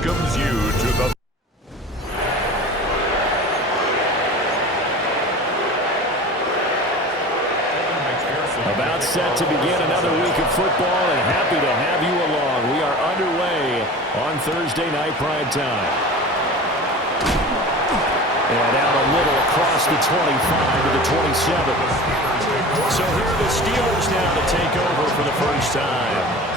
welcomes you to the About set to begin another week of football, and happy to have you along. We are underway on Thursday night prime time. And out a little across the 25 to the 27. So here are the Steelers now to take over for the first time.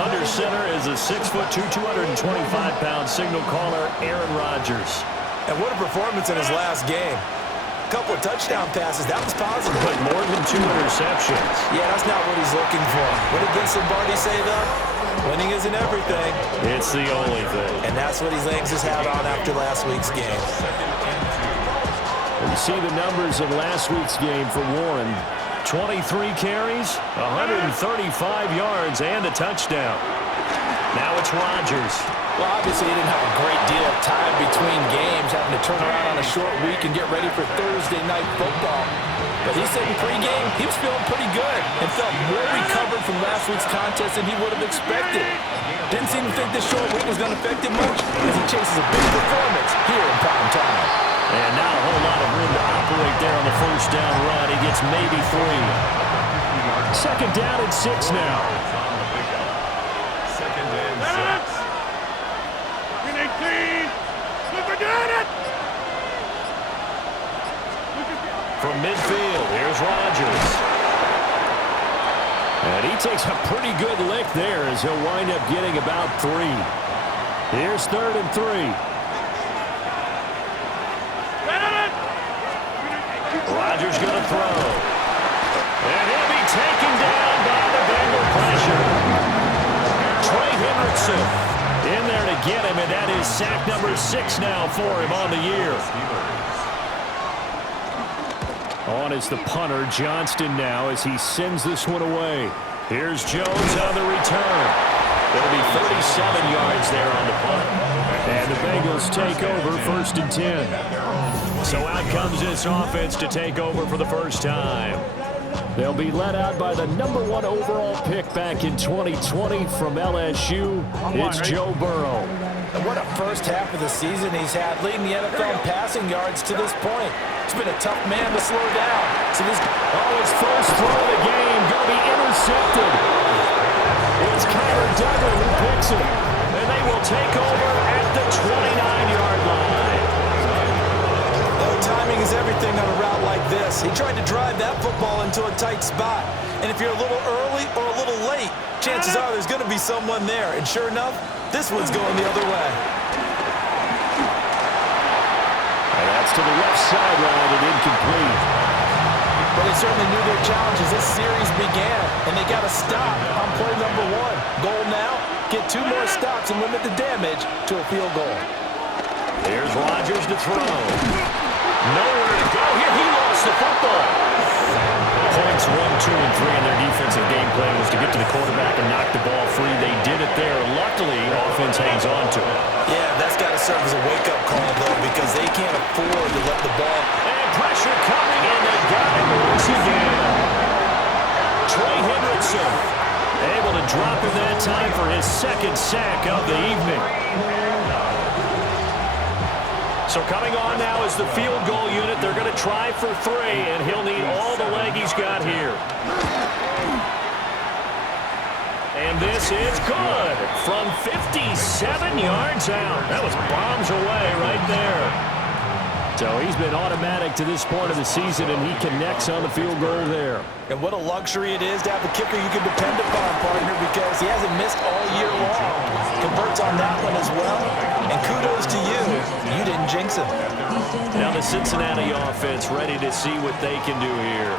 Under center is a 6'2", 225-pound signal caller, Aaron Rodgers. And what a performance in his last game. A couple of touchdown passes, that was positive. But more than 2 interceptions. Yeah, that's not what he's looking for. What did Vince Lombardi say, though? Winning isn't everything. It's the only thing. And that's what he hangs his hat on after last week's game. You see the numbers in last week's game for Warren. 23 carries, 135 yards, and a touchdown. Now it's Rodgers. Well, obviously he didn't have a great deal of time between games, having to turn around on a short week and get ready for Thursday night football. But he said in pregame he was feeling pretty good and felt more recovered from last week's contest than he would have expected. Didn't seem to think this short week was going to affect him much as he chases a big performance here in prime time. And not a whole lot of room to operate there on the first down run. He gets maybe 3. Second down and 6 now. second and 6. From midfield, here's Rodgers. And he takes a pretty good lick there as he'll wind up getting about 3. Here's 3rd and 3. Rodgers going to throw. And he'll be taken down by the Bengal pressure. Trey Hendrickson in there to get him, and that is sack number 6 now for him on the year. On is the punter, Johnston now, as he sends this one away. Here's Jones on the return. It'll be 37 yards there on the punt. And the Bengals take over 1st and 10. So out comes this offense to take over for the first time. They'll be led out by the number 1 overall pick back in 2020 from LSU. It's Joe Burrow. And what a first half of the season he's had, leading the NFL in passing yards to this point. It's been a tough man to slow down. So this, his first throw of the game going to be intercepted. It's Connor Duggan who picks it. And they will take over at the 29-yard line. Timing is everything on a route like this. He tried to drive that football into a tight spot. And if you're a little early or a little late, chances are there's going to be someone there. And sure enough, this one's going the other way. And that's to the left sideline and incomplete. Well, they certainly knew their challenge as this series began. And they got to stop on play number 1. Goal now, get 2 more stops and limit the damage to a field goal. Here's Rodgers to throw. Nowhere to go here. He lost the football. Points 1, 2, and 3 in their defensive game plan was to get to the quarterback and knock the ball free. They did it there. Luckily, offense hangs on to it. Yeah, that's got to serve as a wake-up call, though, because they can't afford to let the ball. And pressure coming, and they got him once again. Trey Hendrickson able to drop him that time for his 2nd sack of the evening. So coming on now is the field goal unit. They're going to try for 3, and he'll need all the leg he's got here. And this is good from 57 yards out. That was bombs away right there. So he's been automatic to this point of the season, and he connects on the field goal there. And what a luxury it is to have a kicker you can depend upon, partner, because he hasn't missed all year long. Converts on that one as well. And kudos to you. You didn't jinx him. Now the Cincinnati offense ready to see what they can do here.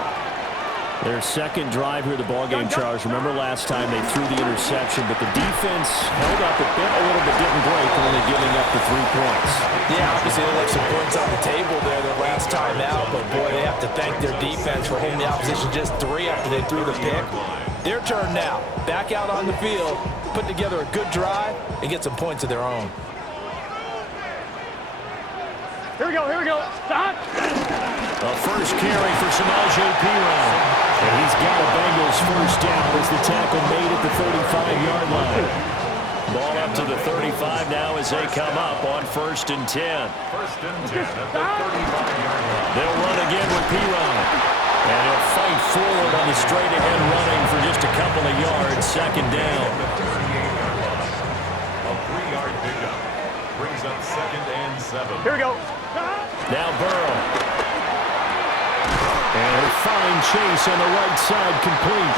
Their 2nd drive here, the ballgame, Charles. Remember last time they threw the interception, but the defense held up a little bit, didn't break, only giving up the 3 points. Yeah, obviously they left some points on the table there their last time out, but boy, they have to thank their defense for holding the opposition just 3 after they threw the pick. Their turn now. Back out on the field, put together a good drive, and get some points of their own. Here we go. Stop. A first carry for Samaje Perine. And he's got a Bengals first down as the tackle made at the 35-yard line. Ball up to the 35 now as they come up on 1st and 10. 1st and 10 at the 35-yard line. They'll run again with Piron. And he'll fight forward on the straight-ahead running for just a couple of yards. 2nd down. A 3-yard pickup brings up 2nd and 7. Here we go. Now Burrow. And a fine chase on the right side, complete.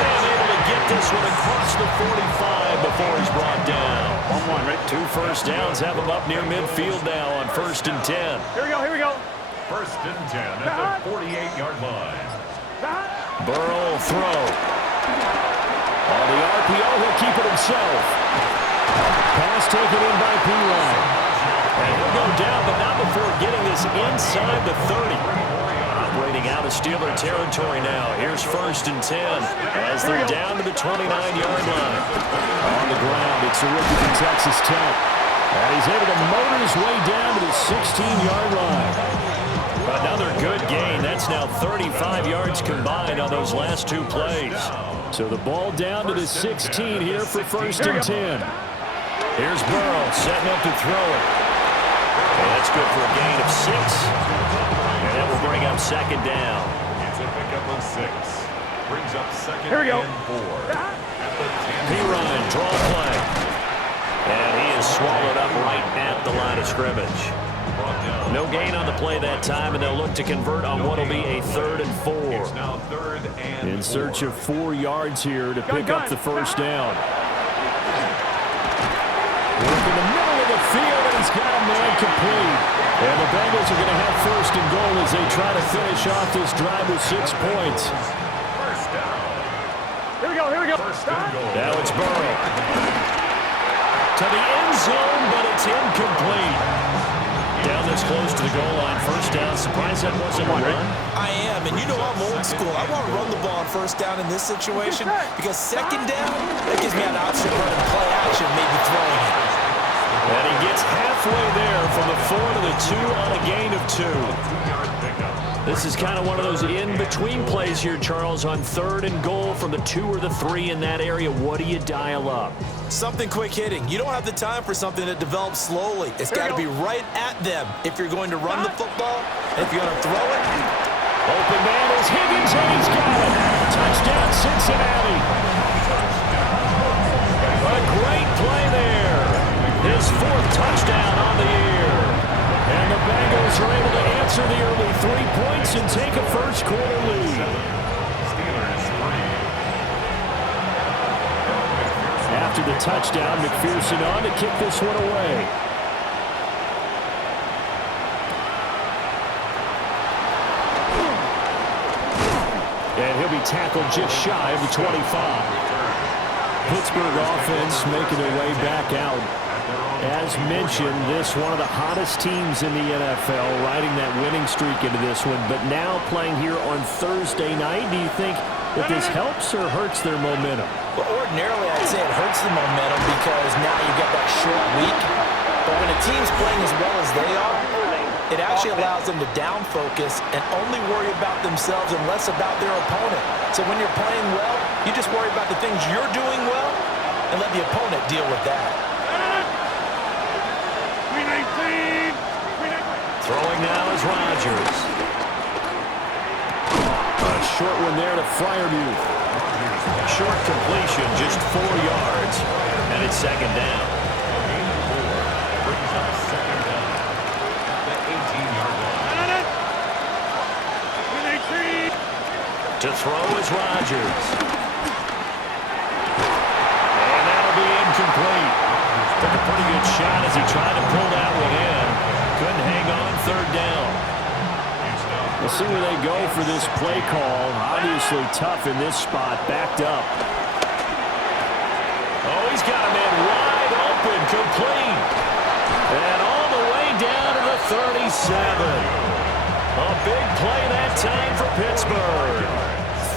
And able to get this one across the 45 before he's brought down. 1-1, right? 2 first downs have him up near midfield now on 1st and 10. Here we go, here we go. 1st and 10 at the 48-yard line. Burrow will throw. On the RPO, he'll keep it himself. Pass taken in by Piron. And he'll go down, but not before getting this inside the 30. Operating out of Steeler territory now. Here's 1st and 10 as they're down to the 29-yard line. On the ground, it's a rookie from Texas Tech. And he's able to motor his way down to the 16-yard line. Another good gain. That's now 35 yards combined on those last 2 plays. So the ball down to the 16 here for 1st and 10. Here's Burrow setting up to throw it. And that's good for a gain of 6. And that will bring up 2nd down. It's a pickup of 6. Brings up 2nd Here we go. and 4. At the 10. Piron, draw play. And he is swallowed up right at the line of scrimmage. No gain on the play that time, and they'll look to convert on what will be a 3rd and 4. It's now 3rd and In search 4. of 4 yards here to pick up the 1st down. Work in the middle of the field, and he's got a man complete. And the Bengals are going to have 1st and goal as they try to finish off this drive with 6 points. 1st down. Here we go, here we go. 1st and goal. Now it's Burrow. To the end zone, but it's incomplete. Down this close to the goal line, 1st down. Surprised that wasn't a run. I am, and you know I'm old school. I want to run the ball on 1st down in this situation because 2nd down, that gives me an option of running play action, maybe throwing it. And he gets halfway there from the 4 to the 2 on a gain of 2. 2-yard pickup. This is kind of one of those in-between plays here, Charles, on 3rd and goal from the 2 or the 3 in that area. What do you dial up? Something quick hitting. You don't have the time for something that develops slowly. It's got to be right at them if you're going to run the football. And if you're going to throw it. Open man is Higgins, and he's got it. Touchdown, Cincinnati. A great play there. His 4th touchdown on the year. And the Bengals are able to answer the early 3 points and take a 1st quarter lead. Steelers 3. After the touchdown, McPherson on to kick this one away. And he'll be tackled just shy of the 25. Pittsburgh offense making their way back out. As mentioned, this one of the hottest teams in the NFL, riding that winning streak into this one, but now playing here on Thursday night. Do you think that this helps or hurts their momentum? Well, ordinarily, I'd say it hurts the momentum because now you've got that short week. But when a team's playing as well as they are, it actually allows them to down focus and only worry about themselves and less about their opponent. So when you're playing well, you just worry about the things you're doing well and let the opponent deal with that. Throwing now is Rodgers. A short one there to Freiermuth. Short completion, just 4 yards, and it's 2nd down. Brings up 2nd down at the 18-yard line. To throw is Rodgers. And that'll be incomplete. Took a pretty good shot as he tried to pull that one in. Couldn't hang on, 3rd down. We'll see where they go for this play call. Obviously tough in this spot, backed up. Oh, he's got a man wide open, complete. And all the way down to the 37. A big play that time for Pittsburgh.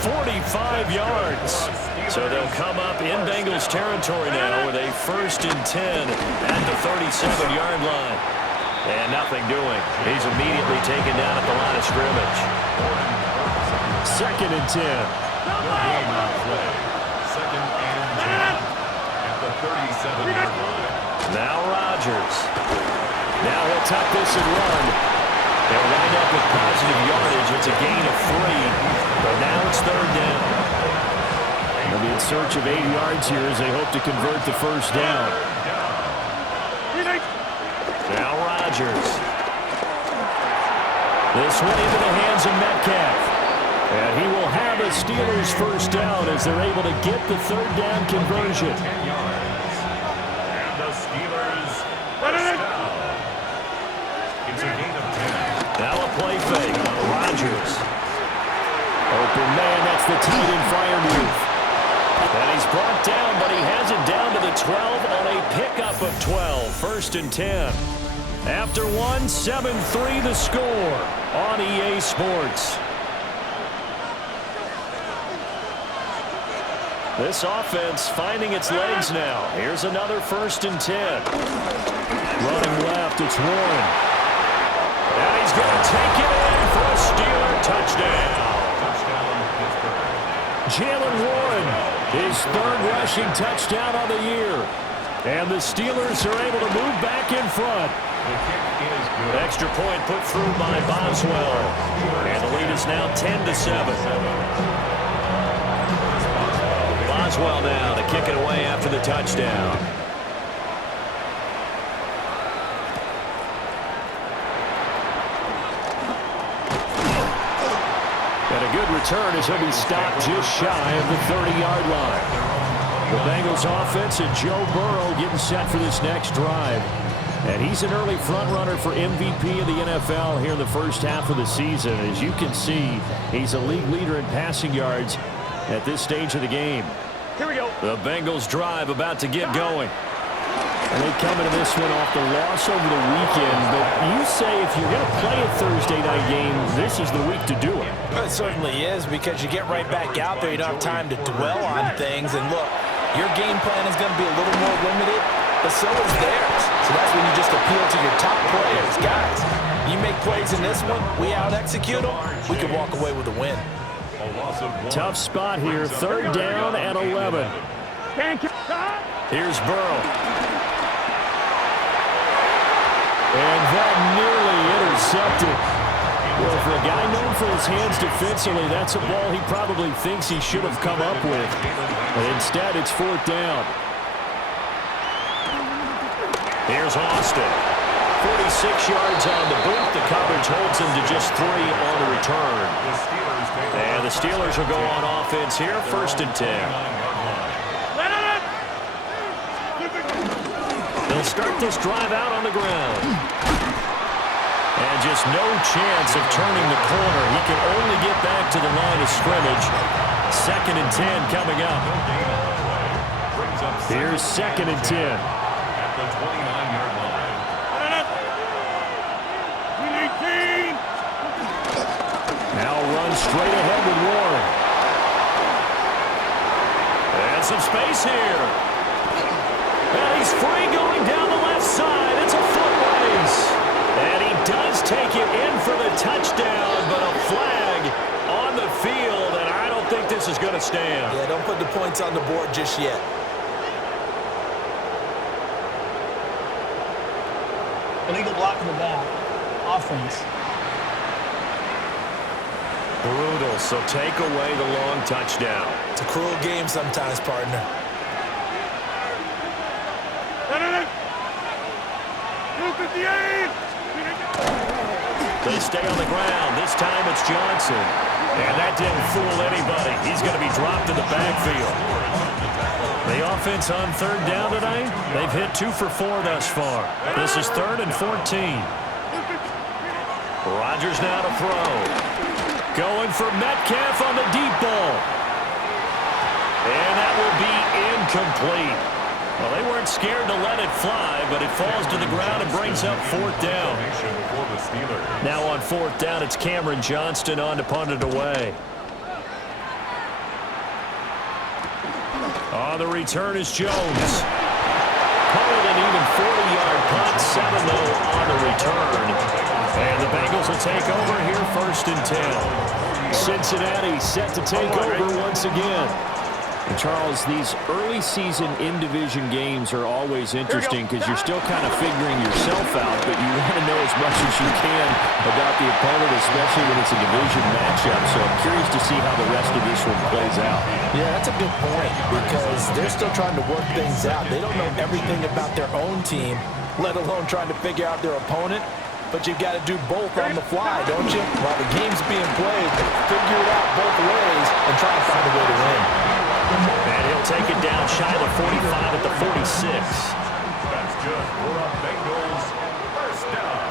45 yards. So they'll come up in Bengals territory now with a 1st and 10 at the 37-yard line. And nothing doing. He's immediately taken down at the line of scrimmage. 2nd and 10. 2nd and 10 at the 37-yard line. Now Rodgers. Now he'll tuck this and run. They'll wind up with positive yardage. It's a gain of 3, but now it's third down. They'll be in search of 8 yards here as they hope to convert the first down. Now Rodgers. This one into the hands of Metcalf. And he will have a Steelers first down as they're able to get the third down conversion. 10 yards. And the Steelers first down. It's a gain of 10. Now a play fake. Rodgers. Open man, that's the tight end Freiermuth. And he's brought down, but he has it down to the 12 on a pickup of 12. First and 10. After one, 7-3 the score on EA Sports. This offense finding its legs now. Here's another first and 10. Running left, it's Warren. And he's going to take it in for a Steeler touchdown. Jalen Warren, his third rushing touchdown on the year. And the Steelers are able to move back in front. The kick is good. Extra point put through by Boswell. And the lead is now 10-7. Boswell now to kick it away after the touchdown. And a good return as he'll be stopped just shy of the 30-yard line. The Bengals offense and Joe Burrow getting set for this next drive. And he's an early front runner for MVP of the NFL here in the first half of the season. As you can see, he's a league leader in passing yards at this stage of the game. Here we go. The Bengals drive about to get going. And they come into this one off the loss over the weekend. But you say if you're going to play a Thursday night game, this is the week to do it. It certainly is, because you get right back out there. You don't have time to dwell on things. And look, your game plan is going to be a little more limited, but so is theirs. So that's when you just appeal to your top players. Guys, you make plays in this one, we out-execute them, we can walk away with a win. Tough spot here, third down at 11. Here's Burrow. And that nearly intercepted. Well, for a guy known for his hands defensively, that's a ball he probably thinks he should have come up with. But instead, it's fourth down. Here's Austin. 46 yards on the boot. The coverage holds him to just 3 on the return. And the Steelers will go on offense here, first and 10. They'll start this drive out on the ground. And just no chance of turning the corner. He can only get back to the line of scrimmage. Second and 10 coming up. Here's second and 10. At the 29-yard line. Now run straight ahead with Warren. And some space here. And he's free going down the left side. It's a foot race. And he does take it in for the touchdown, but a flag on the field, and I don't think this is going to stand. Yeah, don't put the points on the board just yet. Illegal block in the back. Offense. Brutal, so take away the long touchdown. It's a cruel game sometimes, partner. They stay on the ground. This time it's Johnson. And that didn't fool anybody. He's going to be dropped in the backfield. The offense on third down tonight, they've hit 2 for 4 thus far. This is 3rd and 14. Rodgers now to throw. Going for Metcalf on the deep ball. And that will be incomplete. Well, they weren't scared to let it fly, but it falls to the ground and brings up fourth down. Now on fourth down, it's Cameron Johnston on to punt it away. On the return is Jones. Called an even 40-yard punt, 7-0 on the return. And the Bengals will take over here, 1st and 10. Cincinnati set to take over once again. And Charles, these early season in-division games are always interesting because you're still kind of figuring yourself out, but you want to know as much as you can about the opponent, especially when it's a division matchup. So I'm curious to see how the rest of this one plays out. Yeah, that's a good point because they're still trying to work things out. They don't know everything about their own team, let alone trying to figure out their opponent. But you've got to do both on the fly, don't you? While the game's being played, figure it out both ways and try to find a way to win. And he'll take it down shy of the 45 at the 46. That's good for a Bengals first down.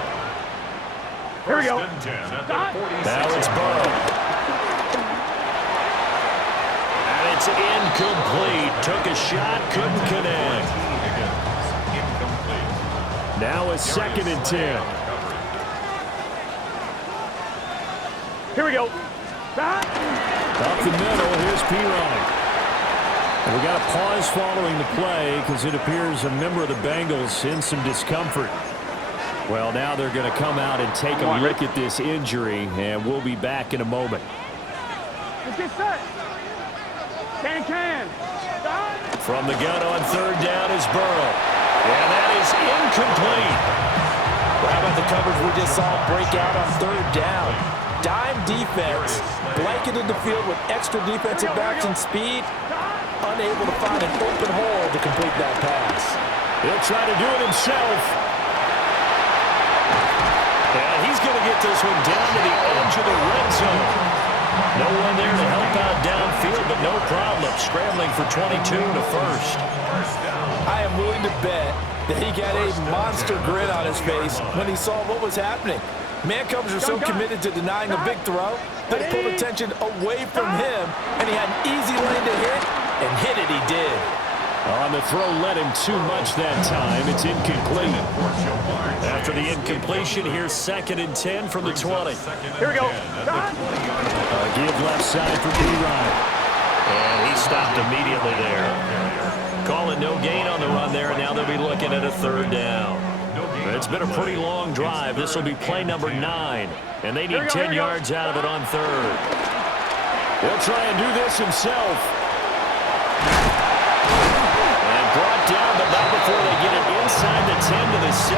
Here we go. First and 10 at the 46. Now it's Burrow. And it's incomplete. Took a shot, couldn't connect. Incomplete. Now it's 2nd and 10. Here we go. Up the middle, here's Pirine. And we got a pause following the play because it appears a member of the Bengals in some discomfort. Well, now they're going to come out and take a look at this injury, and we'll be back in a moment. Let's get set. Can. From the gun on 3rd down is Burrow. And that is incomplete. How about the coverage we just saw break out on 3rd down? Dime defense, blanketed the field with extra defensive backs and speed, unable to find an open hole to complete that pass. He'll try to do it himself. And he's going to get this one down to the edge of the red zone. No one there to help out downfield, but no problem. Scrambling for 22 to first. I am willing to bet that he got a monster grin on his face when he saw what was happening. Man-covers are so committed to denying a big throw that it pulled attention away from him, and he had an easy lane to hit, and hit it he did. On the throw led him too much that time. It's incomplete. After the incompletion, here's 2nd and 10 from the 20. Here we go. Give left side for Pirine. And he stopped immediately there. Calling no gain on the run there, and now they'll be looking at a 3rd down. It's been a pretty long drive. This will be play number 9. And they need 10 yards out of it on 3rd. He'll try and do this himself. And brought down, but not before they get it inside the 10 to the 7.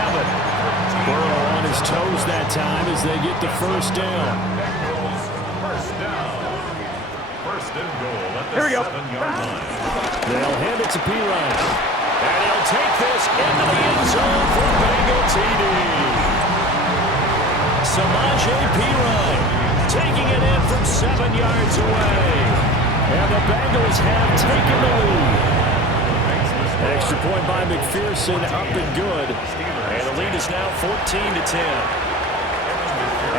Burrow on his toes that time as they get the 1st down. First down. First and goal at the Here we go. 7-yard line. They'll hand it to Pirine. And he'll take this into the end zone for Bengal TD. Samaje Pirine taking it in from 7 yards away. And the Bengals have taken the lead. Extra point by McPherson, up and good. And the lead is now 14-10.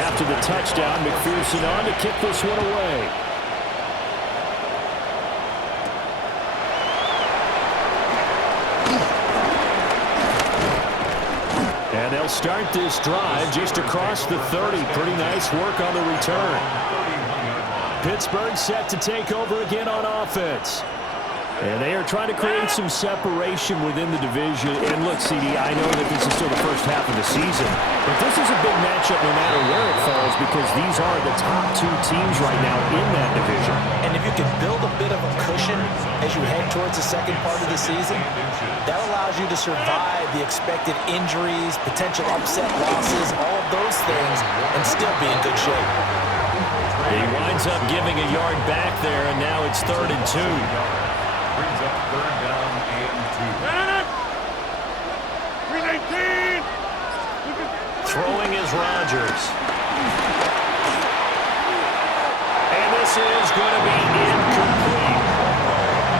After the touchdown, McPherson on to kick this one away. And they'll start this drive just across the 30. Pretty nice work on the return. Pittsburgh set to take over again on offense. And they are trying to create some separation within the division. And look, CD, I know that this is still the first half of the season, but this is a big matchup no matter where it falls because these are the top 2 teams right now in that division. And if you can build a bit of a cushion as you head towards the second part of the season, that allows you to survive the expected injuries, potential upset losses, all of those things, and still be in good shape. He winds up giving a yard back there, and now it's 3rd and 2. Brings up 3rd down and 2. 319. Throwing is Rodgers. And this is going to be incomplete.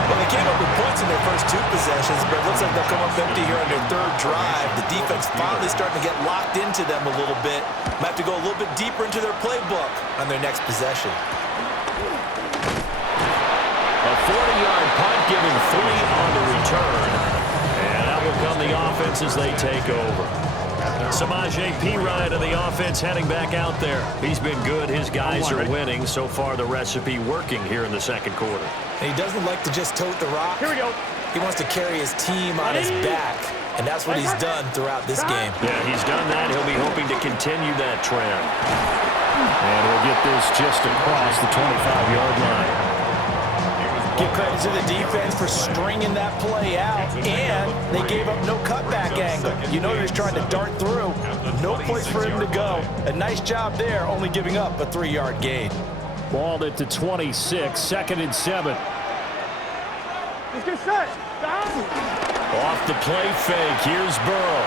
Well, they came up with points in their first 2 possessions, but it looks like they'll come up empty here on their 3rd drive. The defense finally starting to get locked into them a little bit. Might have to go a little bit deeper into their playbook on their next possession. A 40-yard punt giving 3 on the return. And that will come the offense as they take over. Samaje Pirine of the offense heading back out there. He's been good. His guys are winning. So far, the recipe working here in the 2nd quarter. And he doesn't like to just tote the rock. Here we go. He wants to carry his team on his back, and that's what he's done throughout this game. Yeah, he's done that. He'll be hoping to continue that trend. And he'll get this just across the 25-yard line. Give credit to the defense for stringing that play out, and they gave up no cutback angle. You know you're trying to dart through. No place for him to go. A nice job there, only giving up a 3-yard gain. Ball at the 26, 2nd and 7. Let's get set. Down. Off the play fake, here's Burrow.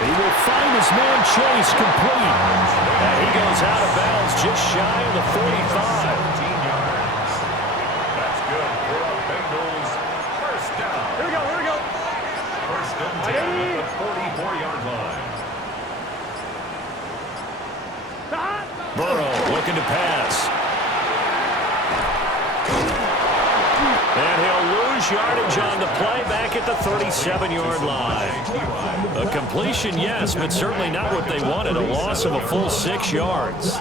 He will find his man Chase complete. And he goes out of bounds just shy of the 45. 17 yards. That's good for the Bengals. First down. Here we go. Here we go. First and 10 at the 44-yard line. Stop. Burrow looking to pass. And he'll lose yardage on the play back at the 37-yard line. A completion, yes, but certainly not what they wanted. A loss of a full 6 yards.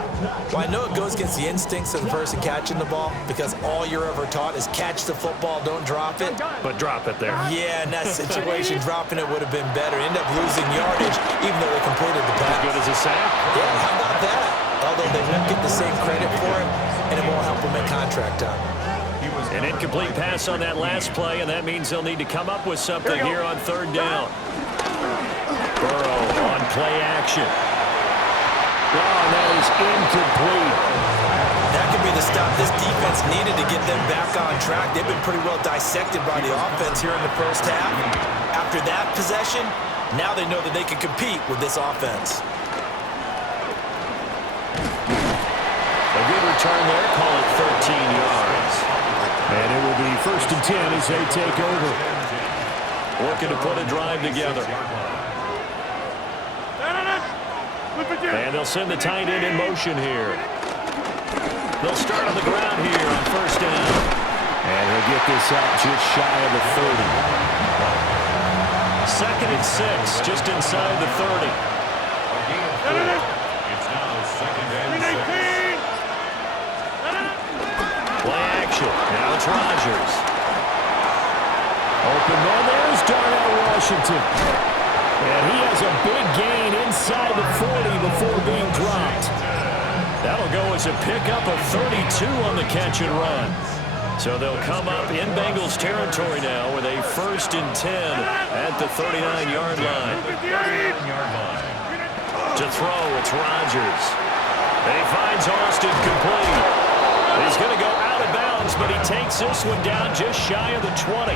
Well, I know it goes against the instincts of the person catching the ball because all you're ever taught is catch the football, don't drop it. But drop it there. Yeah, in that situation, dropping it would have been better. End up losing yardage even though they completed the pass. As good as a sack? Yeah, how about that? Although they won't get the same credit for it, and it won't help them in contract time. An incomplete pass on that last play, and that means they'll need to come up with something here on 3rd down. Burrow on play action. Oh, that is incomplete. That could be the stop this defense needed to get them back on track. They've been pretty well dissected by the offense here in the first half. After that possession, now they know that they can compete with this offense. A good return there. Call it 13 yards. And it will be 1st and 10 as they take over. Working to put a drive together. And they'll send the tight end in motion here. They'll start on the ground here on 1st down. And he'll get this out just shy of the 30. 2nd and 6, just inside the 30. It's now 2nd and 6. Play action. Now it's Rodgers. Open man. There's Darnell Washington. And he has a big gain inside the 40 before being dropped. That'll go as a pickup of 32 on the catch and run. So they'll come up in Bengals territory now with a 1st and 10 at the 39-yard line. To throw, it's Rodgers. And he finds Austin complete. He's going to go out of bounds, but he takes this one down just shy of the 20.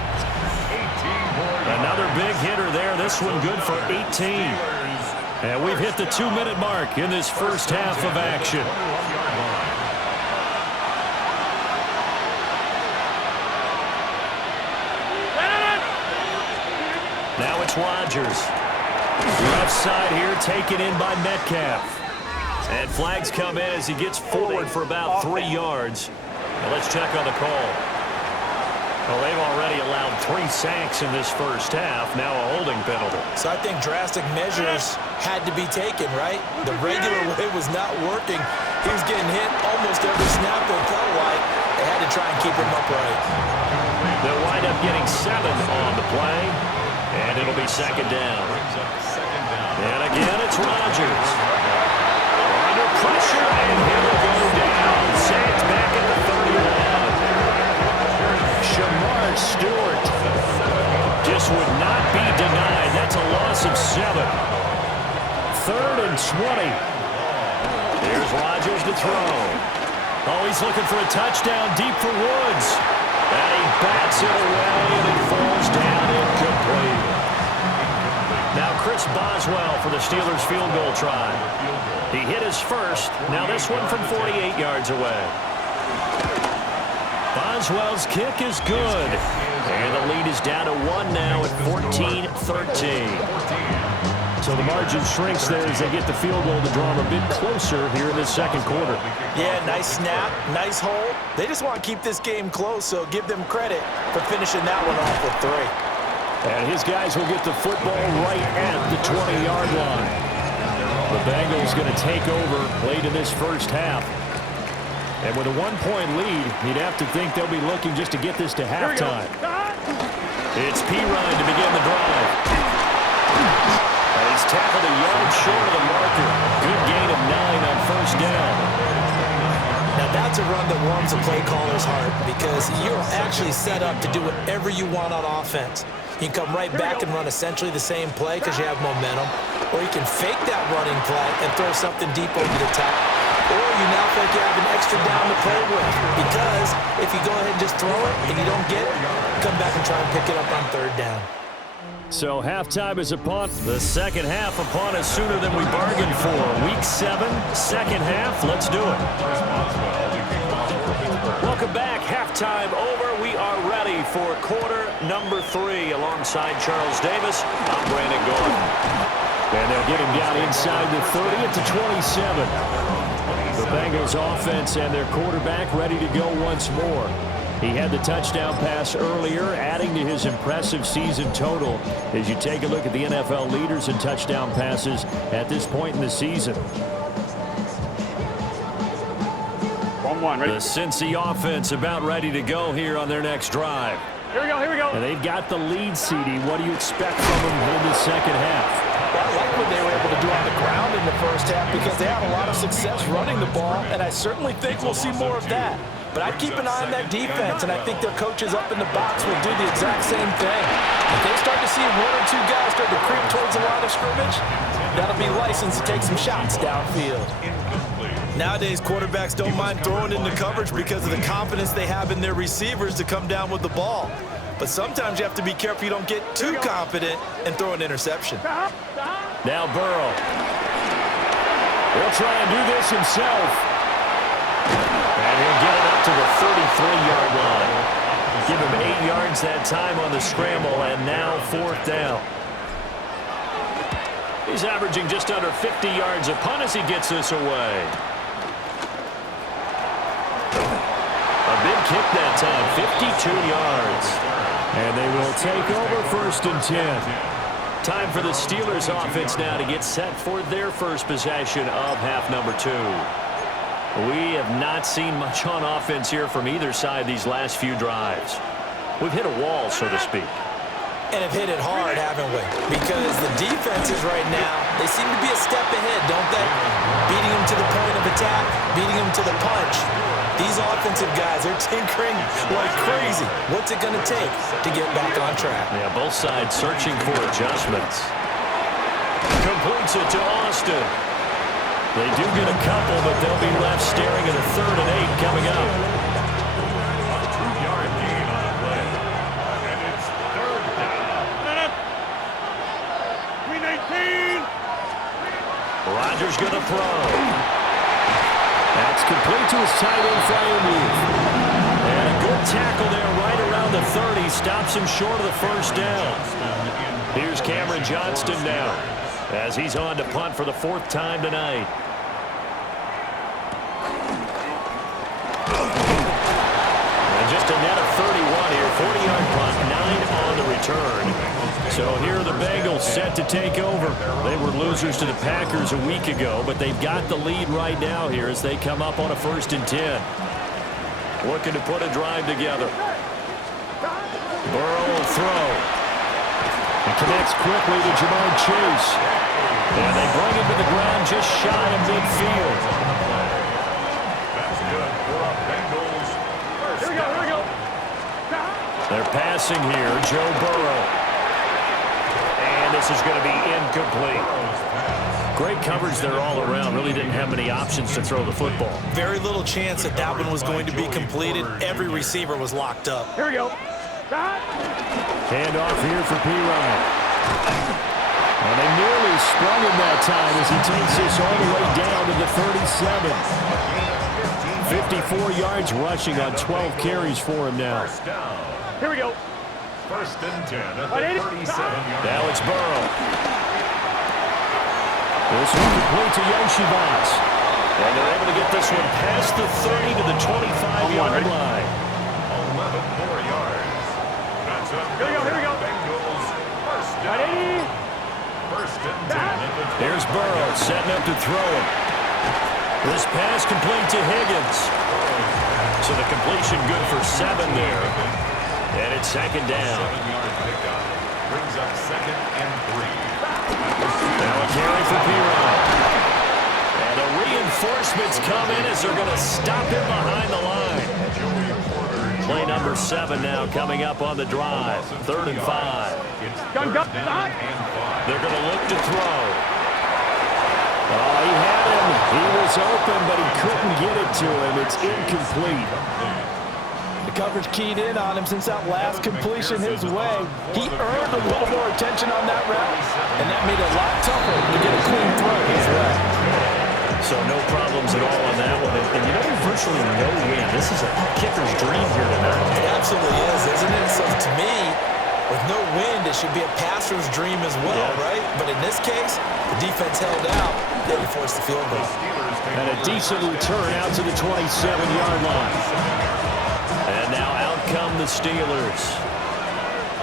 Another big hitter there. This one good for 18. And we've hit the 2-minute mark in this first half of action. Now it's Rodgers. Left side here taken in by Metcalf. And flags come in as he gets forward for about 3 yards. Now let's check on the call. Well, they've already allowed 3 sacks in this first half. Now a holding penalty. So I think drastic measures had to be taken, right? The regular way was not working. He was getting hit almost every snap, it felt like. They had to try and keep him upright. They'll wind up getting 7 on the play. And it'll be 2nd down. And again, it's Rodgers. Under pressure, and he'll go down. Sacked back at the 31. Shamar Stewart just would not be denied. That's a loss of 7. 3rd and 20. Here's Rodgers to throw. Oh, he's looking for a touchdown deep for Woods. And he bats it away, and it falls down incomplete. Now Chris Boswell for the Steelers field goal try. He hit his first. Now this one from 48 yards away. Boswell's kick is good. And the lead is down to 1 now at 14-13. So the margin shrinks there as they get the field goal to draw them a bit closer here in this 2nd quarter. Yeah, nice snap, nice hold. They just want to keep this game close, so give them credit for finishing that one off with 3. And his guys will get the football right at the 20-yard line. The Bengals going to take over late in this first half. And with a 1-point lead, you'd have to think they'll be looking just to get this to halftime. It's Pirine to begin the drive. And he's tackled a yard short of the marker. Good gain of 9 on 1st down. Now that's a run that warms a play caller's heart because you're actually set up to do whatever you want on offense. You can come right back and run essentially the same play because you have momentum, or you can fake that running play and throw something deep over the top, or you now think you have an extra down to play with because if you go ahead and just throw it and you don't get it, come back and try and pick it up on third down. So halftime is upon the second half upon us sooner than we bargained for. Week 7, second half. Let's do it. Welcome back. Halftime over. We are ready for quarter number 3 alongside Charles Davis. I'm Brandon Gordon. And they'll get him down inside the 30 to 27. The Bengals offense and their quarterback ready to go once more. He had the touchdown pass earlier, adding to his impressive season total as you take a look at the NFL leaders in touchdown passes at this point in the season. 1-1, ready? The Cincy offense about ready to go here on their next drive. Here we go, here we go. And they've got the lead, CD. What do you expect from them in the second half? I like what they were able to do on the ground in the first half because they had a lot of success running the ball, and I certainly think we'll see more of that. But I'd keep an eye on that defense, and I think their coaches up in the box will do the exact same thing. If they start to see 1 or 2 guys start to creep towards the line of scrimmage, that'll be licensed to take some shots downfield. Nowadays, quarterbacks don't mind throwing into coverage because of the confidence they have in their receivers to come down with the ball. But sometimes you have to be careful you don't get too confident and throw an interception. Now Burrow. He'll try and do this himself. And he'll get it up to the 33-yard line. Give him 8 yards that time on the scramble, and now 4th down. He's averaging just under 50 yards a punt as he gets this away. A big kick that time, 52 yards. And they will take over 1st and 10. Time for the Steelers offense now to get set for their first possession of half number 2. We have not seen much on offense here from either side these last few drives. We've hit a wall, so to speak. And have hit it hard, haven't we? Because the defenses right now, they seem to be a step ahead, don't they? Beating them to the point of attack, beating them to the punch. These offensive guys are tinkering like crazy. What's it going to take to get back on track? Yeah, both sides searching for adjustments. Completes it to Austin. They do get a couple, but they'll be left staring at a 3rd and 8 coming up. A 2-yard gain on the play. And it's 3rd down. 319. Rodgers going to throw. That's complete to his tight end, Freiermuth. And a good tackle there right around the 30. Stops him short of the 1st down. Here's Cameron Johnston now as he's on to punt for the 4th time tonight. And just a net of 31 here. 40-yard punt, 9 on the return. So here are the Bengals set to take over. They were losers to the Packers a week ago, but they've got the lead right now here as they come up on a 1st and 10. Looking to put a drive together. Burrow will throw. It connects quickly to Jamar Chase. And they bring him to the ground just shy of midfield. That's good for the Bengals. Here we go, here we go. They're passing here, Joe Burrow. And this is going to be incomplete. Great coverage there all around. Really didn't have many options to throw the football. Very little chance that that one was going to be completed. Every receiver was locked up. Here we go. Hand off here for P-Ryan. And they nearly sprung him that time as he takes this all the way down to the 37. 54 yards rushing on 12 carries for him now. First down. Here we go. 1st and 10 at the 37-yard. Now it's Burrow. This one complete to Yoshibas. And they're able to get this one past the 30 to the 25-yard line. 11 more yards. That's a Here we go, here we go. Bengals. First down. 1st and 10 at the 20. Here's Burrow setting up to throw it. This pass complete to Higgins. So the completion good for 7 there. And it's 2nd down. 7-yard pickup. Brings up 2nd and 3. Now a carry for P-Ryan. And a reinforcements come in as they're going to stop him behind the line. Play number 7 now coming up on the drive. 3rd and 5. Gun, They're going to look to throw. Oh, he had him. He was open, but he couldn't get it to him. It's incomplete. The coverage keyed in on him since that last completion his way. He earned a little more attention on that route, and that made it a lot tougher to get a clean throw his way. So no problems at all on that one. And you know, virtually no wind. This is a kicker's dream here tonight. It absolutely is, isn't it? So to me, with no wind, it should be a passer's dream as well, right? But in this case, the defense held out. They forced the field goal. And a decent return out to the 27-yard line. And now out come the Steelers.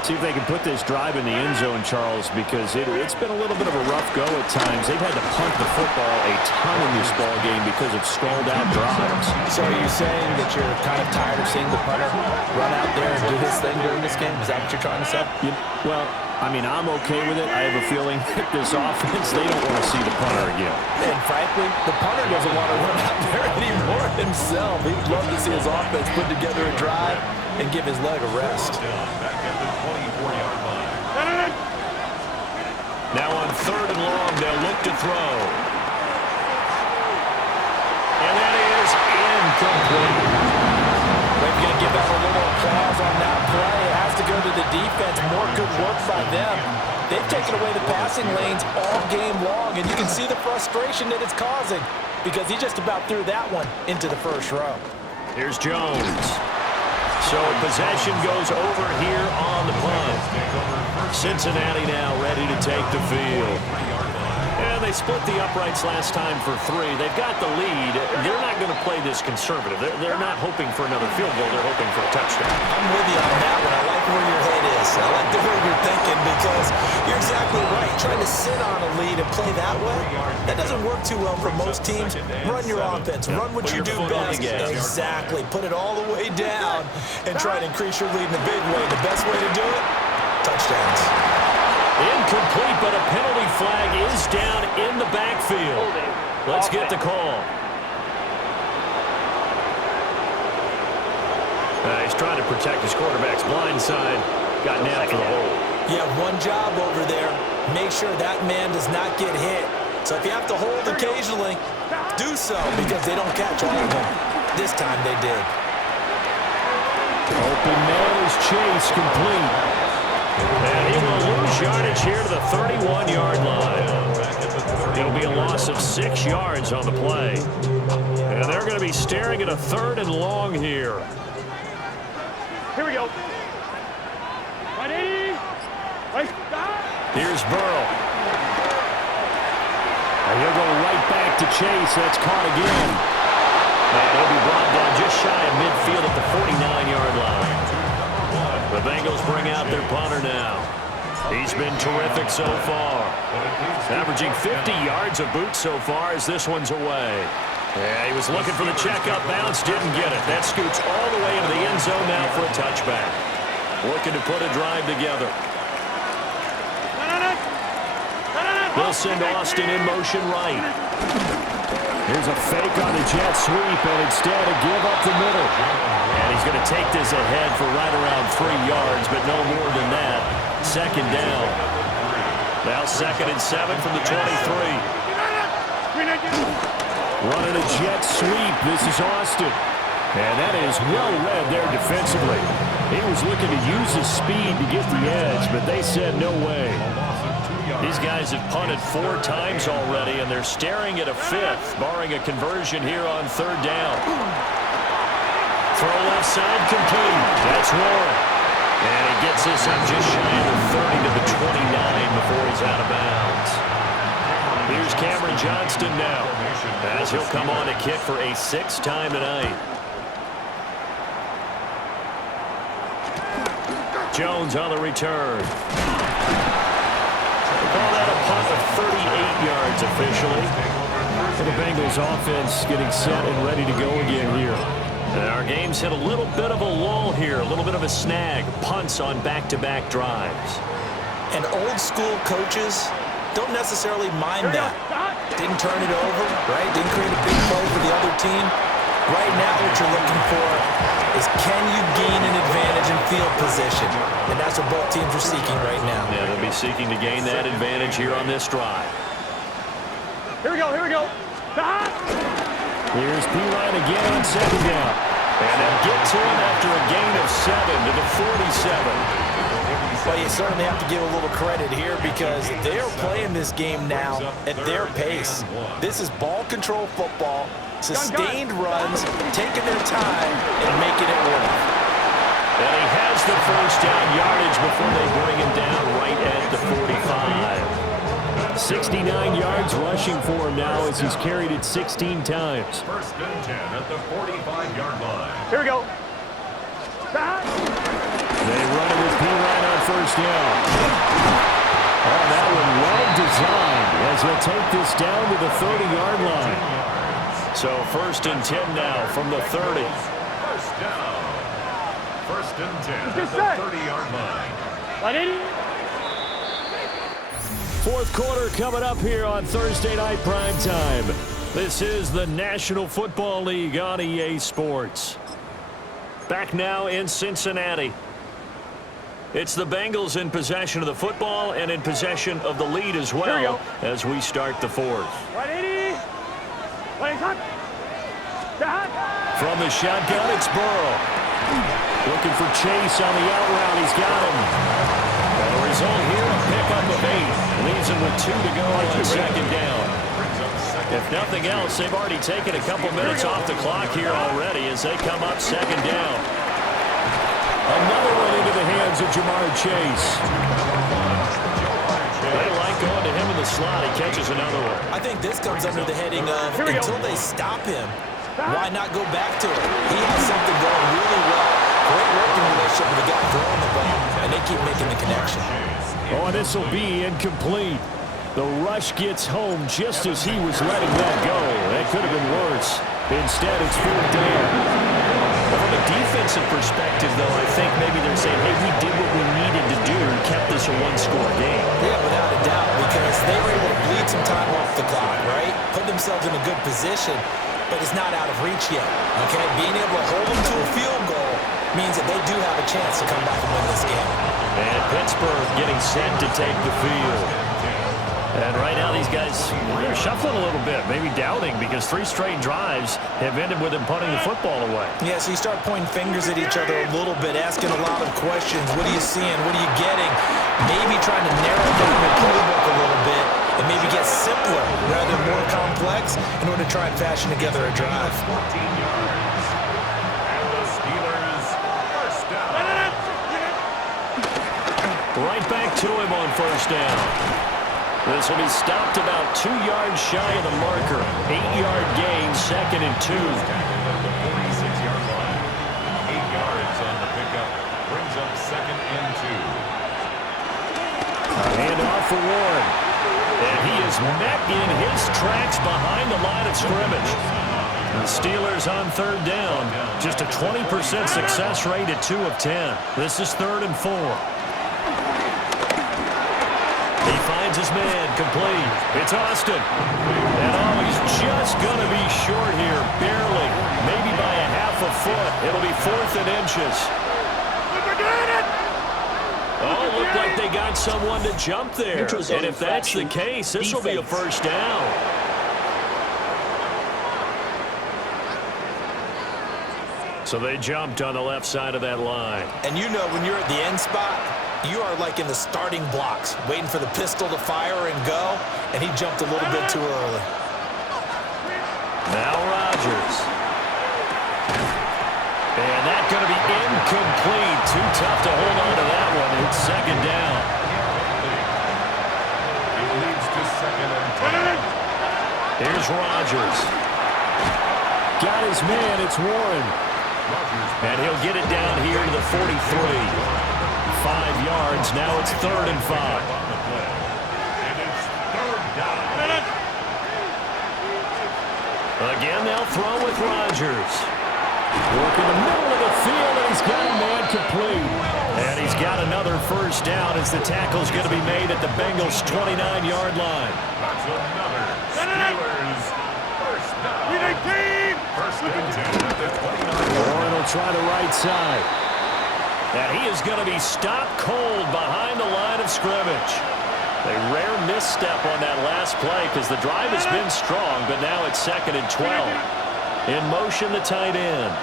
See if they can put this drive in the end zone, Charles, because it's been a little bit of a rough go at times. They've had to punt the football a ton in this ball game because of stalled-out drives. So are you saying that you're kind of tired of seeing the punter run out there and do his thing during this game? Is that what you're trying to say? Well, I mean, I'm okay with it. I have a feeling that this offense, they don't want to see the punter again. And frankly, the punter doesn't want to run out there anymore himself. He'd love to see his offense put together a drive and give his leg a rest. Now on 3rd and long, they'll look to throw. And that is incomplete. We're going to give them a little applause on that play. It has to go to the defense. More good work by them. They've taken away the passing lanes all game long, and you can see the frustration that it's causing because he just about threw that one into the first row. Here's Jones. So possession goes over here on the punt. Cincinnati now ready to take the field. And they split the uprights last time for 3. They've got the lead. They're not going to play this conservative. They're not hoping for another field goal. They're hoping for a touchdown. I'm with you on that one. I like where your head is. I like the way you're thinking because you're exactly right. Trying to sit on a lead and play that way, that doesn't work too well for most teams. Run your offense. Run what you do best. Exactly. Put it all the way down and try to increase your lead in a big way. The best way to do it, touchdowns. Incomplete, but a penalty flag is down in the backfield. Let's get the call. He's trying to protect his quarterback's blind side. Got nabbed for the hole. You have one job over there. Make sure that man does not get hit. So if you have to hold occasionally, do so because they don't catch all of them. This time they did. Open nose chase complete. And he will lose yardage here to the 31-yard line. It'll be a loss of 6 yards on the play. And they're going to be staring at a 3rd and long here. Here we go. Ready? Here's Burrow. And he'll go right back to Chase. That's caught again. And he'll be brought down just shy of midfield at the 49-yard line. The Bengals bring out their punter now. He's been terrific so far. Averaging 50 yards of boot so far as this one's away. Yeah, he was looking for the checkup bounce, didn't get it. That scoots all the way into the end zone now for a touchback. Looking to put a drive together. They'll send Austin in motion right. Here's a fake on the jet sweep, and instead a give up the middle. And he's going to take this ahead for right around 3 yards, but no more than that. 2nd down. Now 2nd and 7 from the 23. Running a jet sweep. This is Austin. And that is well read there defensively. He was looking to use his speed to get the edge, but they said no way. These guys have punted 4 times already, and they're staring at a 5th, barring a conversion here on 3rd down. Throw left side complete. That's Warren. And he gets this up just shy of the 30 to the 29 before he's out of bounds. Here's Cameron Johnston now, as he'll come on to kick for a 6th time tonight. Jones on the return. Call that a punt of 38 yards officially. For the Bengals offense getting set and ready to go again here. And our game's hit a little bit of a lull here, a little bit of a snag. Punts on back-to-back drives. And old school coaches don't necessarily mind that Didn't turn it over, right? Didn't create a big play for the other team. Right now what you're looking for is can you gain an advantage in field position? And that's what both teams are seeking right now. Yeah, they'll be seeking to gain that advantage here on this drive. Here we go, here we go. Here's P-Line again on second down. And they'll get to him after a gain of 7 to the 47. Well, you certainly have to give a little credit here because they're playing this game now at their pace. This is ball control football, sustained runs, taking their time, and making it work. And he has the first down yardage before they bring him down right at the 45. 69 yards rushing for him now as he's carried it 16 times. First and 10 at the 45-yard line. Here we go. They run it with P-Line on first down. Oh, that one well designed as he'll take this down to the 30-yard line. So first and 10 now from the 30. First down. First and 10 at the 30-yard line. Fourth quarter coming up here on Thursday Night Primetime. This is the National Football League on EA Sports. Back now in Cincinnati. It's the Bengals in possession of the football and in possession of the lead as well as we start the fourth. From the shotgun, it's Burrow. Looking for Chase on the out route. He's got him. And the result here, a pickup of 8. Leaves him with 2 to go on second down. If nothing else, they've already taken a couple minutes off the clock here already as they come up second down. Another one into the hands of Jamar Chase. They like going to him in the slot. He catches another one. I think this comes under the heading of until they stop him, why not go back to it? He has something going really well. Great working relationship with the guy throwing the ball, and they keep making the connection. Oh, and this will be incomplete. The rush gets home just as he was letting that go. That could have been worse. Instead, it's fourth down. From a defensive perspective, though, I think maybe they're saying, hey, we did what we needed to do and kept this a one-score game. Yeah, without a doubt, because they were able to bleed some time off the clock, right? Put themselves in a good position, but it's not out of reach yet, okay? Being able to hold them to a field goal means that they do have a chance to come back and win this game. And Pittsburgh getting set to take the field. And right now these guys, they're shuffling a little bit, maybe doubting because 3 straight drives have ended with them punting the football away. Yeah, so you start pointing fingers at each other a little bit, asking a lot of questions. What are you seeing? What are you getting? Maybe trying to narrow down the playbook a little bit and maybe get simpler rather than more complex in order to try and fashion together a drive. 14 yards. And the Steelers first down. Right back to him on first down. This will be stopped about 2 yards shy of the marker. 8-yard gain, second and 2. The 46-yard line. 8 yards on the pickup. Brings up second and 2. Handoff for Warren. And he is met in his tracks behind the line of scrimmage. The Steelers on third down. Just a 20% success rate at 2 of 10. This is 3rd and 4. He finds his man, complete. It's Austin. And he's just going to be short here, barely. Maybe by a half a foot. It'll be 4th and inches. Oh, looked like they got someone to jump there. And if that's the case, this will be a first down. So they jumped on the left side of that line. And you know when you're at the end spot, you are like in the starting blocks, waiting for the pistol to fire and go, and he jumped a little bit too early. Now Rodgers. And that's going to be incomplete. Too tough to hold on to that one. It's second down. It leads to second and 10. Here's Rodgers. Got his man. It's Warren. And he'll get it down here to the 43. 5 yards. Now it's 3rd and 5. And it's 3rd down. Again, they'll throw with Rodgers. Work in the middle of the field, and he's got a man complete. And he's got another first down as the tackle's going to be made at the Bengals' 29-yard line. That's another Steelers first down. First and 10 at the 29. Warren will try the right side. And he is going to be stopped cold behind the line of scrimmage. A rare misstep on that last play because the drive has been strong, but now it's 2nd and 12. In motion, the tight end.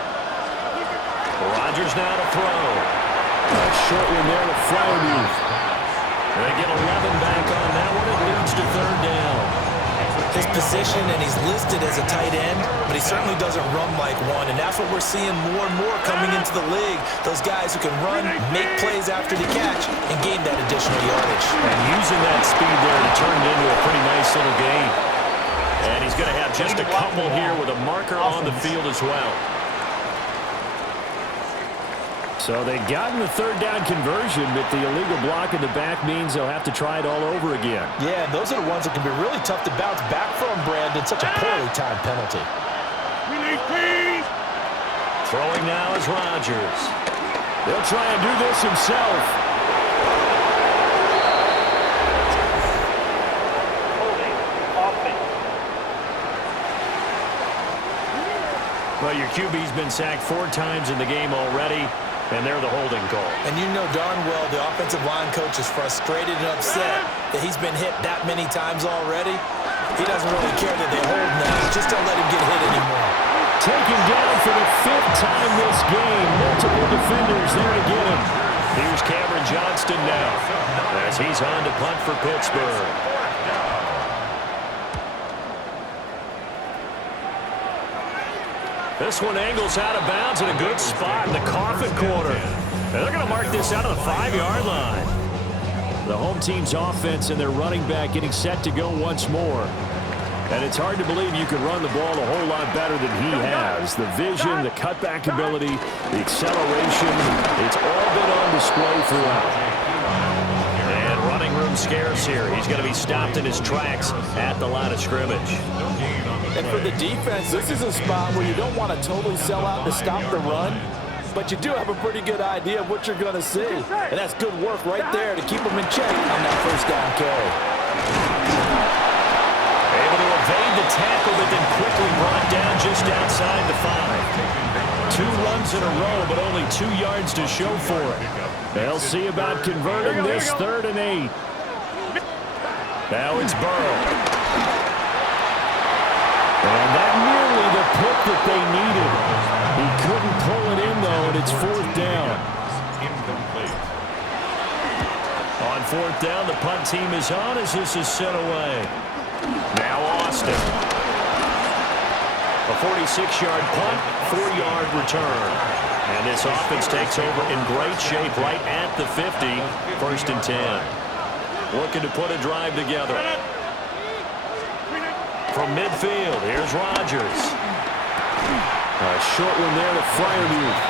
Rodgers now to throw. A short one there to Freiermuth. They get 11 back on that one. It leads to 3rd down. His position, and he's listed as a tight end, but he certainly doesn't run like one, and that's what we're seeing more and more coming into the league. Those guys who can run, make plays after the catch, and gain that additional yardage. And using that speed there to turn it into a pretty nice little gain. And he's going to have just a couple here with a marker on the field as well. So they've gotten the 3rd down conversion, but the illegal block in the back means they'll have to try it all over again. Yeah, those are the ones that can be really tough to bounce back from, Brandon. Such a poorly timed penalty. Throwing now is Rodgers. They'll try and do this himself. Well, your QB's been sacked 4 times in the game already, and they're the holding call. And you know darn well the offensive line coach is frustrated and upset that he's been hit that many times already. He doesn't really care that they hold now. Just don't let him get hit anymore. Taken down for the 5th time this game. Multiple defenders there to get him. Here's Cameron Johnston now as he's on to punt for Pittsburgh. This one angles out of bounds in a good spot in the coffin corner. And they're going to mark this out of the 5-yard line. The home team's offense and their running back getting set to go once more. And it's hard to believe you can run the ball a whole lot better than he has. The vision, the cutback ability, the acceleration, it's all been on display throughout. And running room scarce here. He's going to be stopped in his tracks at the line of scrimmage. And for the defense, this is a spot where you don't want to totally sell out to stop the run, but you do have a pretty good idea of what you're going to see. And that's good work right there to keep them in check on that first down carry. Able to evade the tackle, but then quickly brought down just outside the 5. 2 runs in a row, but only 2 yards to show for it. They'll see about converting this 3rd and 8. Now it's Burrow. And that nearly the pick that they needed. He couldn't pull it in, though, and it's 4th down. Incomplete. On 4th down, the punt team is on as this is sent away. Now Austin. A 46-yard punt, 4-yard return. And this offense takes over in great shape right at the 50, 1st and 10. Looking to put a drive together. From midfield, here's Rodgers. A short one there to Freiermuth.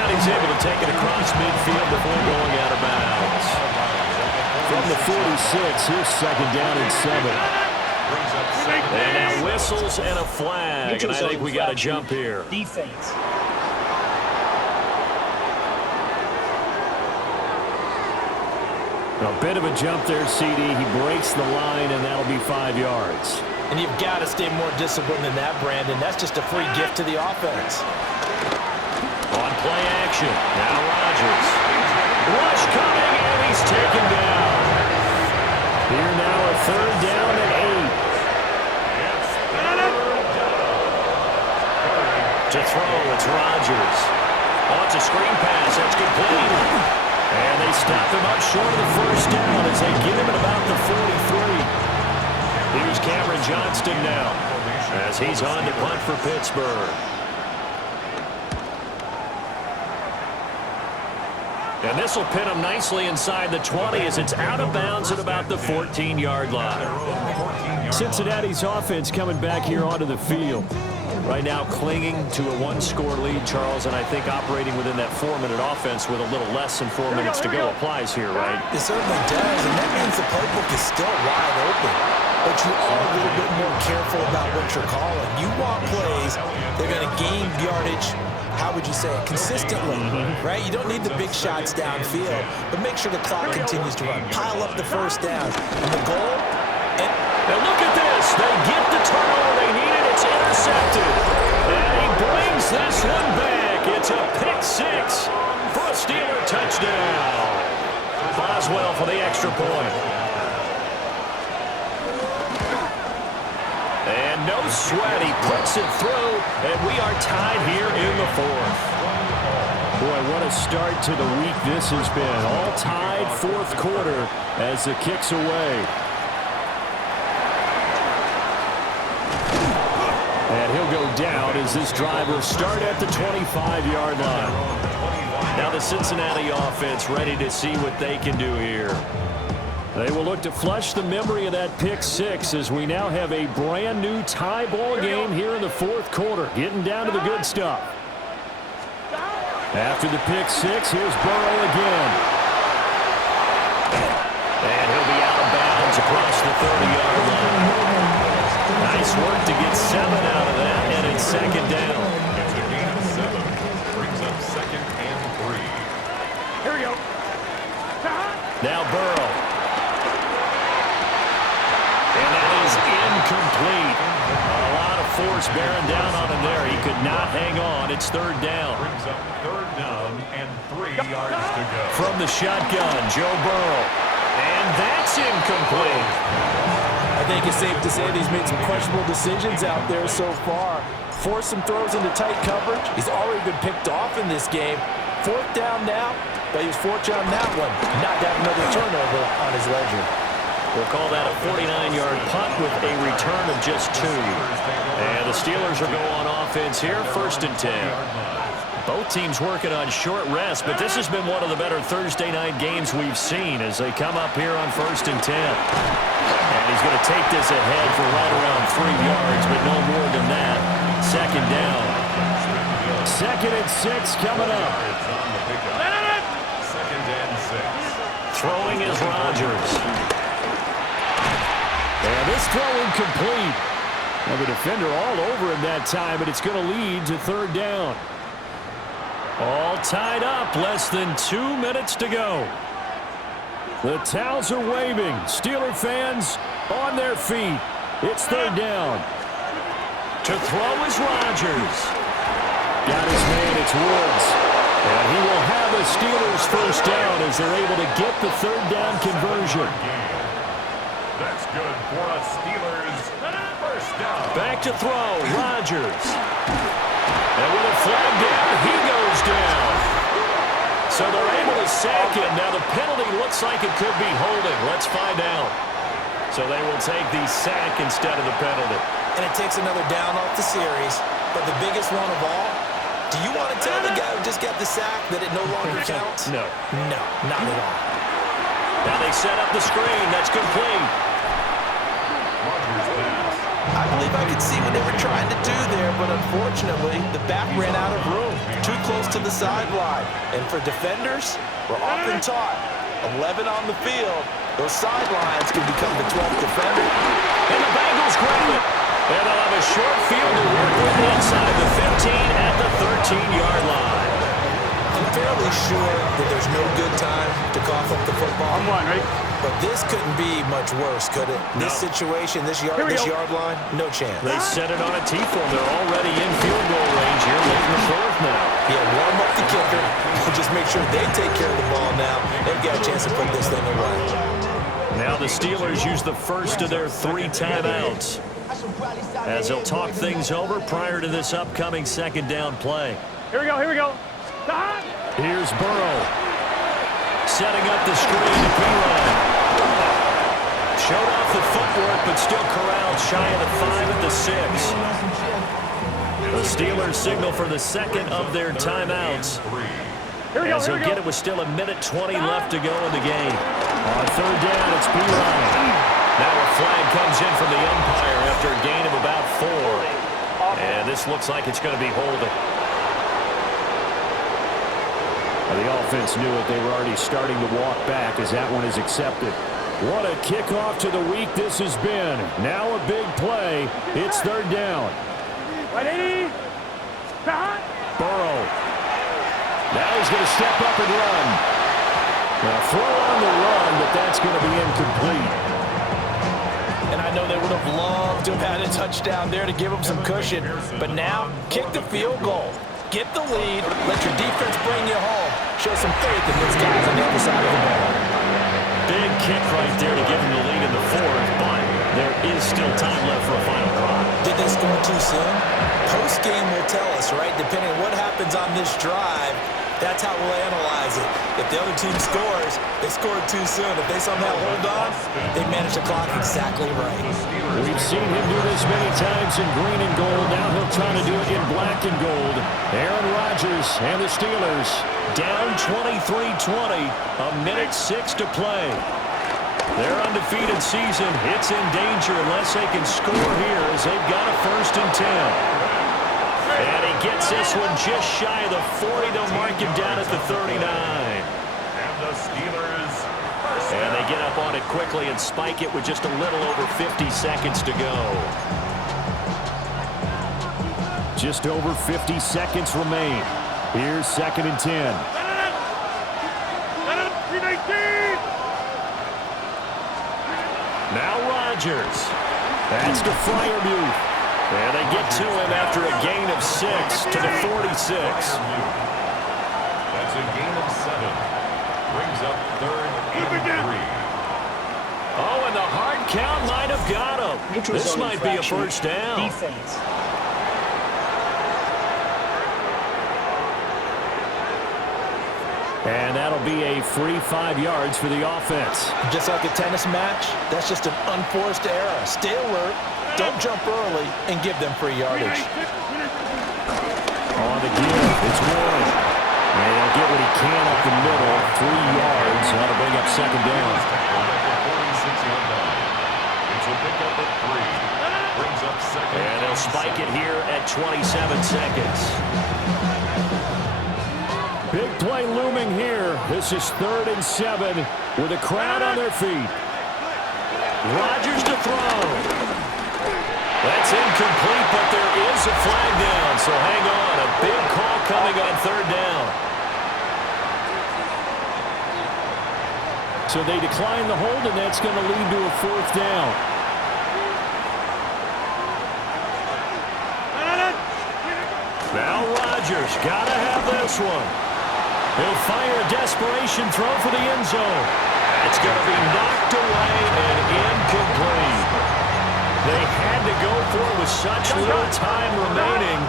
And he's able to take it across midfield before going out of bounds. From the 46, here's 2nd down and 7. And now whistles and a flag, and I think we got a jump here. Defense. A bit of a jump there, CD. He breaks the line, and that'll be 5 yards. And you've got to stay more disciplined than that, Brandon. That's just a free gift to the offense. On play action, now Rodgers. Rush coming, and he's taken down. Here now a 3rd down and 8. To throw, it's Rodgers. Oh, it's a screen pass. That's complete. And they stop him up short of the 1st down as they get him at about the 43. Here's Cameron Johnston now as he's on to punt for Pittsburgh. And this will pin him nicely inside the 20 as it's out of bounds at about the 14-yard line. Cincinnati's offense coming back here onto the field. Right now clinging to a 1-score lead, Charles, and I think operating within that 4-minute offense with a little less than 4 minutes to go applies here, right? It certainly does, and that means the playbook is still wide open. But you are a little bit more careful about what you're calling. You want plays, they're going to gain yardage how would you say it, consistently, right? You don't need the big shots downfield, but make sure the clock continues to run. Pile up the first down. And the goal, and look at this. They get the turnover they needed. It's intercepted. And he brings this one back. It's a pick six for a Steeler touchdown. Boswell for the extra point. And no sweat. He puts it through, and we are tied here in the fourth. Boy, what a start to the week this has been. All tied fourth quarter as the kick's away. And he'll go down as this drive will start at the 25-yard line. Now the Cincinnati offense ready to see what they can do here. They will look to flush the memory of that pick six as we now have a brand new tie ball game here in the fourth quarter. Getting down to the good stuff. After the pick six, here's Burrow again. And he'll be out of bounds across the 30-yard line. Nice work to get 7 out of that, and it's second down. It's a gain of 7. Brings up 2nd and 3. Here we go. Now Burrow. And that is incomplete. A lot of force bearing down on him there. He could not hang on. It's third down. Brings up 3rd down and 3 yards to go. From the shotgun, Joe Burrow. And that's incomplete. I think it's safe to say that he's made some questionable decisions out there so far. Forced some throws into tight coverage. He's already been picked off in this game. 4th down now, but he was fortunate on that one. Not to have another turnover on his ledger. We'll call that a 49-yard punt with a return of just 2. And the Steelers will go on offense here, 1st and 10. Both teams working on short rest, but this has been one of the better Thursday night games we've seen as they come up here on 1st and 10. And he's going to take this ahead for right around 3 yards, but no more than that. Second down. 2nd and 6 coming up. 2nd and 6. Throwing is Rodgers. And this throw incomplete. Well, the defender all over him that time, but it's going to lead to 3rd down. All tied up, less than 2 minutes to go. The towels are waving. Steeler fans on their feet. It's 3rd down. To throw is Rodgers. Got his man, it's Woods. And he will have the Steelers 1st down as they're able to get the 3rd down conversion. That's good for a Steelers 1st down. Back to throw, Rodgers. And with a flag down, he goes down. So they're able to sack him. Now the penalty looks like it could be holding. Let's find out. So they will take the sack instead of the penalty. And it takes another down off the series. But the biggest one of all, do you want to tell the guy who just got the sack that it no longer counts? No. No, not at all. Now they set up the screen. That's complete. Rodgers pass. I believe I could see what they were trying to do there, but unfortunately, the back ran out of room. Too close to the sideline. And for defenders, we're often taught 11 on the field. Those sidelines can become the 12th defender. And the Bengals grab it. And they'll have a short field to work with inside the 15 at the 13-yard line. I'm fairly sure that there's no good time to cough up the football. I'm one, right? But this couldn't be much worse, could it? No. This situation, this yard line, no chance. They set it on a T-form. They're already in field goal range here late in the fourth now. Yeah, warm up the kicker. Just make sure they take care of the ball now. They've got a chance to put this thing away. Now the Steelers use the first of their 3 timeouts as they'll talk things over prior to this upcoming 2nd down play. Here we go, here we go. Here's Burrow. Setting up the screen to P-Ryan. Showed off the footwork, but still corralled shy of the 5 at the 6. The Steelers signal for the 2nd of their timeouts. As they'll get it with still 1:20 left to go in the game. On 3rd down, it's P-Ryan. Now a flag comes in from the umpire after a gain of about 4. And this looks like it's going to be holding. The offense knew it. They were already starting to walk back as that one is accepted. What a kickoff to the week this has been. Now a big play. It's 3rd down. Ready? Burrow. Now he's going to step up and run. Now throw on the run, but that's going to be incomplete. And I know they would have loved to have had a touchdown there to give them some cushion. But now, kick the field goal. Get the lead. Let your defense bring you home. Show some faith in those guys on the other side of the ball. Big kick right there to give them the lead in the fourth, but there is still time left for a final drive. Did they score too soon? Post-game will tell us, right? Depending on what happens on this drive, that's how we'll analyze it. If the other team scores, they scored too soon. If they somehow hold on, they manage the clock exactly right. We've seen him do this many times in green and gold. Now he'll try to do it in black and gold. Aaron Rodgers and the Steelers down 23-20, a minute 6 to play. Their undefeated season, it's in danger unless they can score here as they've got a 1st and 10. And he gets this one just shy of the 40. They'll mark him down at the 39. And the Steelers. And they get up on it quickly and spike it with just a little over 50 seconds to go. Just over 50 seconds remain. Here's 2nd and 10. Now Rodgers. That's to Freiermuth. And they get to him after a gain of 6 to the 46. That's a gain of 7. Brings up 3rd and 3. Oh, and the hard count might have got him. Neutral This zone might be a infraction. first down. Defense. And that'll be a free 5 yards for the offense. Just like a tennis match, that's just an unforced error. Stay alert, don't jump early, and give them free yardage. On the give, it's Warren. And he'll get what he can up the middle. 3 yards. That'll bring up 2nd down. It's a pickup at 3. Brings up 2nd. And they'll spike it here at 27 seconds. Big play looming here. This is 3rd and 7 with a crowd on their feet. Rodgers to throw. That's incomplete, but there is a flag down, so hang on. A big call coming on 3rd down. So they decline the hold, and that's going to lead to a 4th down. Now Rodgers got to have this one. He'll fire a desperation throw for the end zone. It's going to be knocked away and incomplete. They had to go for it with such little time remaining,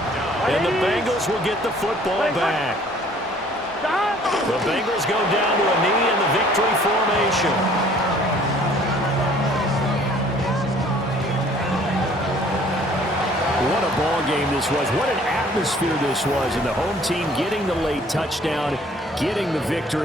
and the Bengals will get the football back. The Bengals go down to a knee in the victory formation. What a ball game this was. What an atmosphere this was. And the home team getting the late touchdown, getting the victory.